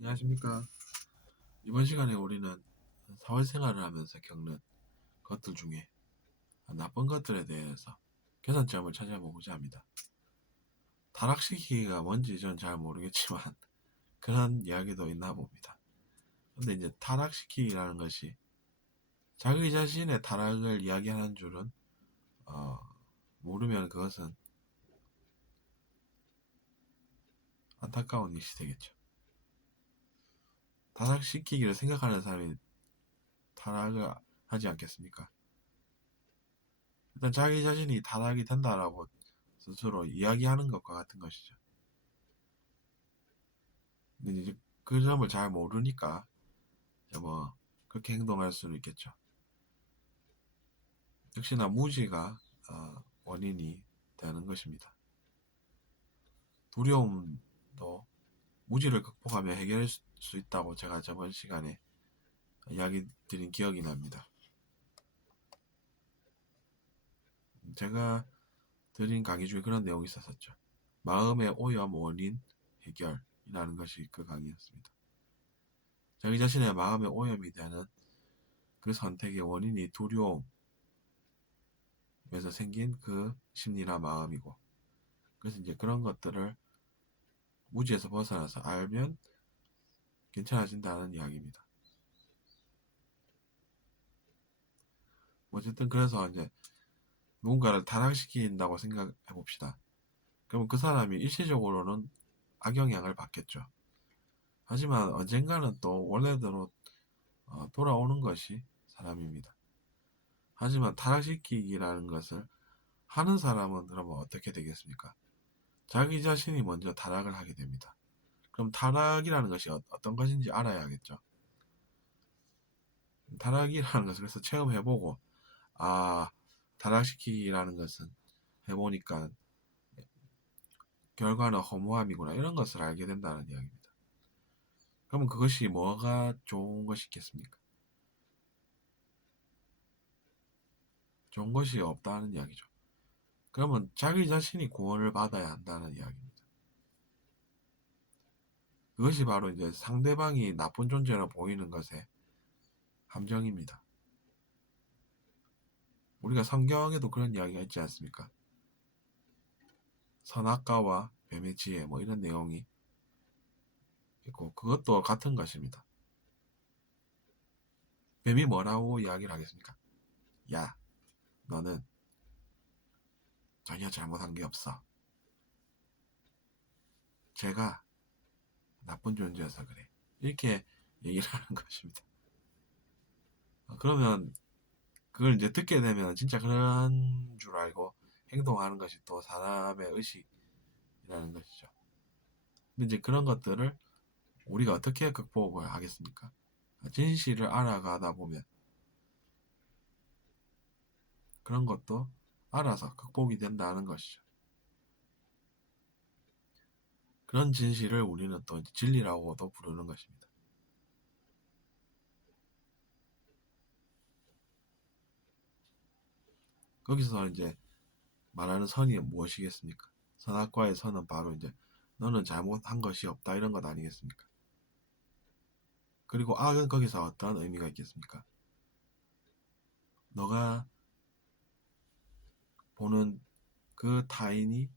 안녕하십니까. 이번 시간에 우리는 사회생활을 하면서 겪는 것들 중에 나쁜 것들에 대해서 개선점을 찾아보고자 합니다. 타락시키기가 뭔지 전 잘 모르겠지만 그런 이야기도 있나 봅니다. 근데 이제 타락시키기라는 것이 자기 자신의 타락을 이야기하는 줄은 모르면 그것은 안타까운 일이 되겠죠. 타락시키기를 생각하는 사람이 타락을 하지 않겠습니까? 일단 자기 자신이 타락이 된다라고 스스로 이야기하는 것과 같은 것이죠. 근데 이제 그 점을 잘 모르니까 뭐 그렇게 행동할 수는 있겠죠. 역시나 무지가 원인이 되는 것입니다. 두려움도 무지를 극복하며 해결할 수 있다고 제가 저번 시간에 이야기 드린 기억이 납니다. 제가 드린 강의 중에 그런 내용이 있었었죠. 마음의 오염 원인 해결이라는 것이 그 강의였습니다. 자기 자신의 마음의 오염이 되는 그 선택의 원인이 두려움에서 생긴 그 심리나 마음이고, 그래서 이제 그런 것들을 무지에서 벗어나서 알면 괜찮아진다는 이야기입니다. 어쨌든 그래서 이제 누군가를 타락시킨다고 생각해 봅시다. 그러면 그 사람이 일시적으로는 악영향을 받겠죠. 하지만 언젠가는 또 원래대로 돌아오는 것이 사람입니다. 하지만 타락시키기라는 것을 하는 사람은 그러면 어떻게 되겠습니까? 자기 자신이 먼저 타락을 하게 됩니다. 그럼 타락이라는 것이 어떤 것인지 알아야겠죠. 타락이라는 것을 그래서 체험해보고, 타락시키기라는 것은 해보니까 결과는 허무함이구나, 이런 것을 알게 된다는 이야기입니다. 그러면 그것이 뭐가 좋은 것이 있겠습니까? 좋은 것이 없다는 이야기죠. 그러면 자기 자신이 구원을 받아야 한다는 이야기입니다. 그것이 바로 이제 상대방이 나쁜 존재로 보이는 것의 함정입니다. 우리가 성경에도 그런 이야기가 있지 않습니까? 선악과와 뱀의 지혜, 뭐 이런 내용이 있고, 그것도 같은 것입니다. 뱀이 뭐라고 이야기를 하겠습니까? 야, 너는 전혀 잘못한 게 없어. 제가 나쁜 존재여서 그래. 이렇게 얘기를 하는 것입니다. 그러면 그걸 이제 듣게 되면 진짜 그런 줄 알고 행동하는 것이 또 사람의 의식이라는 것이죠. 근데 이제 그런 것들을 우리가 어떻게 극복을 하겠습니까? 진실을 알아가다 보면 그런 것도 알아서 극복이 된다는 것이죠. 그런 진실을 우리는 또 진리라고도 부르는 것입니다. 거기서 이제 말하는 선이 무엇이겠습니까? 선악과의 선은 바로 이제 너는 잘못한 것이 없다, 이런 것 아니겠습니까? 그리고 악은 거기서 어떤 의미가 있겠습니까? 너가 보는 그 타인이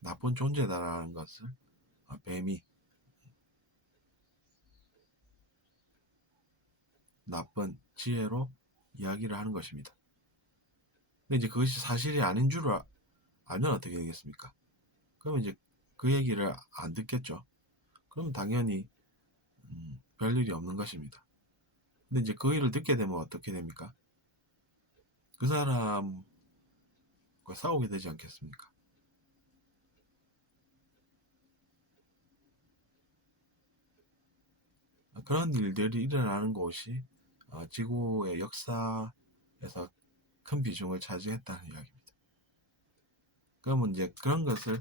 나쁜 존재다라는 것을 뱀이 나쁜 지혜로 이야기를 하는 것입니다. 근데 이제 그것이 사실이 아닌 줄 알면 어떻게 되겠습니까? 그러면 이제 그 얘기를 안 듣겠죠. 그럼 당연히 별일이 없는 것입니다. 근데 이제 그 일을 듣게 되면 어떻게 됩니까? 그 사람과 싸우게 되지 않겠습니까? 그런 일들이 일어나는 곳이 지구의 역사에서 큰 비중을 차지했다는 이야기입니다. 그러면 이제 그런 것을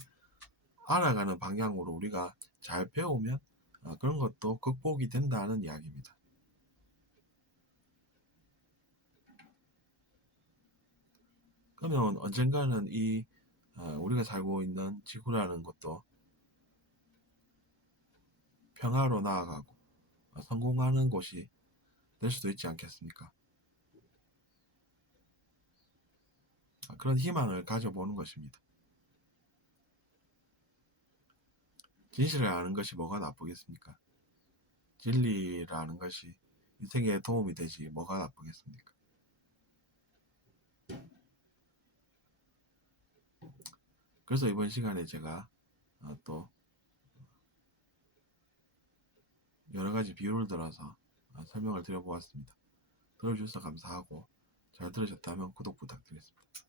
알아가는 방향으로 우리가 잘 배우면 그런 것도 극복이 된다는 이야기입니다. 그러면 언젠가는 이 우리가 살고 있는 지구라는 것도 평화로 나아가고 성공하는 곳이 될 수도 있지 않겠습니까? 그런 희망을 가져보는 것입니다. 진실을 아는 것이 뭐가 나쁘겠습니까? 진리라는 것이 인생에 도움이 되지 뭐가 나쁘겠습니까? 그래서 이번 시간에 제가 또 여러가지 비유를 들어서 설명을 드려보았습니다. 들어주셔서 감사하고 잘 들으셨다면 구독 부탁드리겠습니다.